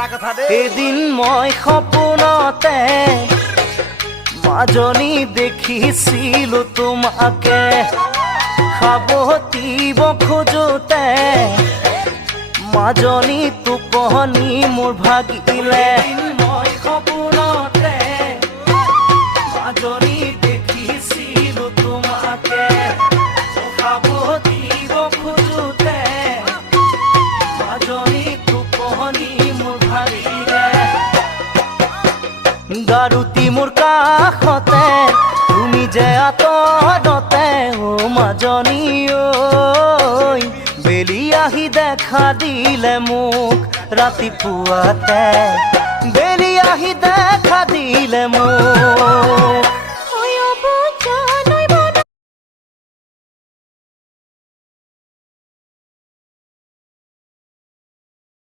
এদিন মই সপোনতে মাজনী দেখিছিলো তোমাকে সাৱটিব খোজোতে মাজনী টোপনি মোৰ ভাগিলে মই সপোনতে মাজনী দেখিছিলো তোমাকে সাৱটিব খোজোতে মাজনী টোপনি মোৰ ভাগিলে গাৰুতি মোৰ কাষতে তুমি যে আঁতৰতে ও মাজনী ঐ বেলি আহি দেখা দিলে মোক ৰাতিপুৱাতে বেলি আহি দেখা দিলে মোক